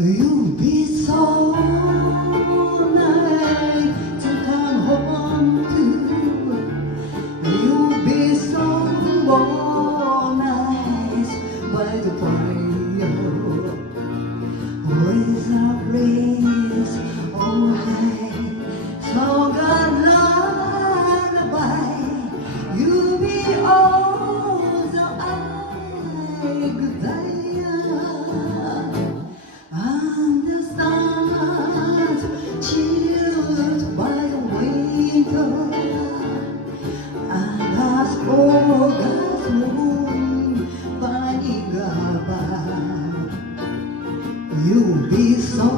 You'll be so nice to come home to. You'll be so more nice by the fire. Raise up, raise on high, song a lullaby. You'll be all the I could die. And the stars chilled by the winter, and the spotless moon flying above. You'll be so